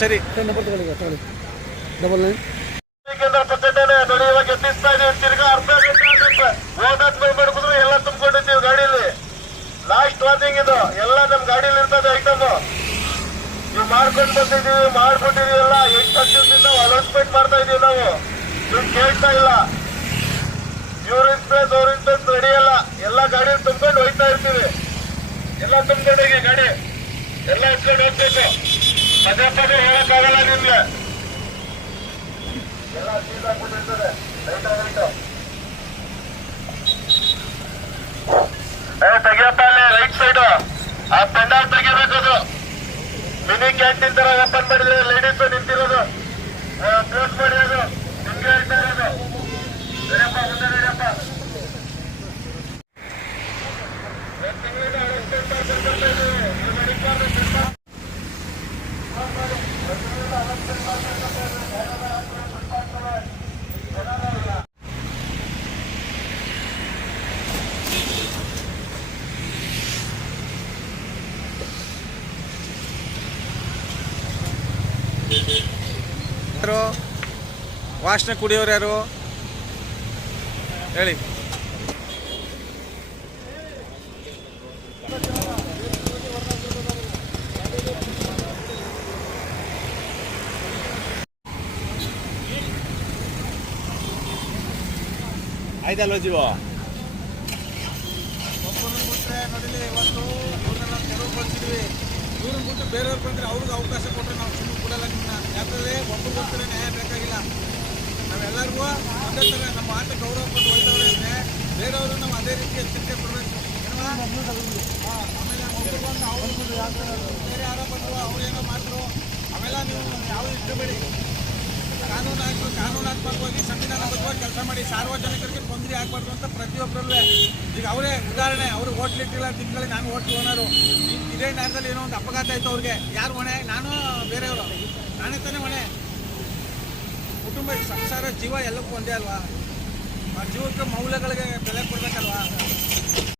ಸರಿ ನಂಬರ್ ತಗೊಳ್ಳಿ ಡಬಲ್ 9 ಕೇಂದ್ರ ಪಕ್ಕದಲ್ಲೇ ನೋಡಿ. ಇವಾಗ ಎತ್ತಿಸ್ತಾ ಇದೀವಿ, ತಿರ್ಗಾ ಅರ್ಧ ಗಂಟೆ ಆಗುತ್ತೆ. ಹೋದಾದ್ ಮಾಡ್ಬಿಡಿದ್ರು ಎಲ್ಲ ತುಂಬಿಕೊಂಡಿದ್ದೀವಿ ಗಾಡೀಲಿ. ಲಾಸ್ಟ್ ವಾರ್ನಿಂಗ್ ಇದು, ಎಲ್ಲ ನಮ್ ಗಾಡೀಲಿ ಇರ್ತದೆ ಐಟಮ್. ನೀವು ಮಾಡ್ಕೊಂಡು ಬಂದಿದ್ದೀವಿ, ಮಾಡ್ಕೊಟ್ಟಿದೀವಿ. ಎಲ್ಲ 8 ದಿವಸದಿಂದ ಅನೌನ್ಸ್ಮೆಂಟ್ ಮಾಡ್ತಾ ಇದೀವಿ ನಾವು. ನೀವು ಕೇಳ್ತಾ ಇಲ್ಲ. ಇವ್ರ ಇನ್ಸ್ಪೆಕ್ಟ್ ಅವ್ರ ಇನ್ಸ್ಪೆಕ್ಟ್ ರೆಡಿ ಅಲ್ಲ. ಎಲ್ಲ ಗಾಡಿ ತುಂಬ್ಕೊಂಡು ಹೋಯ್ತಾ ಇರ್ತೀವಿ. ಎಲ್ಲ ತುಂಬ್ಕೊಂಡೋಗಿ ಗಾಡಿ ಎಲ್ಲ ಇಟ್ಕೊಂಡು ಹೋಗ್ಬೇಕು. ಪದೇ ಪದೇ ಹೇಳಕ್ಕಾಗಲ್ಲ ನಿಮ್ಗೆ. ಎಲ್ಲ ಸೀಟ್ ಹಾಕ್ಬಿಟ್ಟಿರ್ತದೆ ತೆಗಿಯಪ್ಪ ಅಲ್ಲಿ ರೈಟ್ ಸೈಡ್ ಆ ಪೆಂಡಾಲ್ ತೆಗಿಬೇಕದು. ಮಿನಿ ಕ್ಯಾಂಟೀನ್ ತರ ಓಪನ್ ಮಾಡಿದ್ರೆ ಲೇಡೀಸ್ ನಿಂತಿರೋದು ಕ್ಲೋಸ್ ಮಾಡಿ. ಅದು ನಿಮ್ಗೆ ಹೇಳ್ತಾ ಇರೋದು. ನಡಿಯಪ್ಪ ಮುಂದೆ ನಡಿಯಪ್ಪ. ತಿಂಗಳಿಂದ ಅನೌನ್ಸ್ಮೆಂಟ್ ಮಾಡ್ತಾ ಇದ್ದೀವಿ. ನೀವು ನಡೀಬಾರ್ದು. ಯಾರು ವಾಸನೆ ಕುಡಿಯೋರು ಯಾರು ಹೇಳಿ? ಆಯ್ತಲ್ವ ಜೀವ? ಒಬ್ಬರನ್ನ ಬಿಟ್ಟರೆ ನೋಡಿಲಿ, ಇವತ್ತು ಇವ್ರನ್ನೆಲ್ಲ ತೆರವು ಕಳಿಸಿದ್ವಿ. ಇವ್ರನ್ನ ಬಿಟ್ಟು ಬೇರೆಯವ್ರು ಬಂದರೆ ಅವ್ರಿಗೆ ಅವಕಾಶ ಕೊಟ್ಟರೆ ನಾವು ಸುಮ್ಮನೆ ಕೊಡಲ್ಲ ನಿಮ್ಮನ್ನ. ಯಾಕಂದರೆ ಒಬ್ಬರಿಗೋಸ್ಕರ ನ್ಯಾಯ ಬೇಕಾಗಿಲ್ಲ. ನಾವೆಲ್ಲರಿಗೂ ಒಂದೇ ಥರ ನಮ್ಮ ಆಟ ಗೌರವ ಕೊಟ್ಟು ಹೋಯ್ತವ್ರೆ ಅಂದರೆ ಬೇರೆಯವರು ನಾವು ಅದೇ ರೀತಿ ಎಚ್ಚರಿಕೆ ಕೊಡಬೇಕು. ಆಮೇಲೆ ಒಬ್ಬರಿಗೊಂದು ಅವ್ರು ಬೇರೆ ಯಾರೋ ಬಂದರು, ಅವ್ರು ಏನೋ ಮಾಡಿದ್ರು, ಅವೆಲ್ಲ ನೀವು ಯಾವುದು ಇಷ್ಟಬೇಡಿ. ಕಾನೂನಾತ್ಮಕವಾಗಿ ಸಂವಿಧಾನಬದ್ಧವಾಗಿ ಕೆಲಸ ಮಾಡಿ. ಸಾರ್ವಜನಿಕರಿಗೆ ತೊಂದರೆ ಆಗಬಾರ್ದು ಅಂತ ಪ್ರತಿಯೊಬ್ಬರಲ್ಲೂ. ಈಗ ಅವರೇ ಉದಾಹರಣೆ, ಅವರು ಹೋಟ್ಲ್ ಇಟ್ಟಿಲ್ಲ ತಿಂಗಳಲ್ಲಿ ನಾನು ಹೋಟ್ಲ್ ಓನರು. ಇದೇ ನ್ಯಾಯದಲ್ಲಿ ಏನೋ ಒಂದು ಅಪಘಾತ ಆಯಿತು, ಅವ್ರಿಗೆ ಯಾರು ಹೊಣೆ? ನಾನು, ಬೇರೆಯವರು, ನಾನೇ ತಾನೇ ಹೊಣೆ. ಕುಟುಂಬ, ಸಂಸಾರ, ಜೀವ ಎಲ್ಲಕ್ಕೂ ಒಂದೇ ಅಲ್ವಾ? ಆ ಜೀವಕ್ಕೆ ಮೌಲ್ಯಗಳಿಗೆ ಬೆಲೆ ಕೊಡಬೇಕಲ್ವಾ?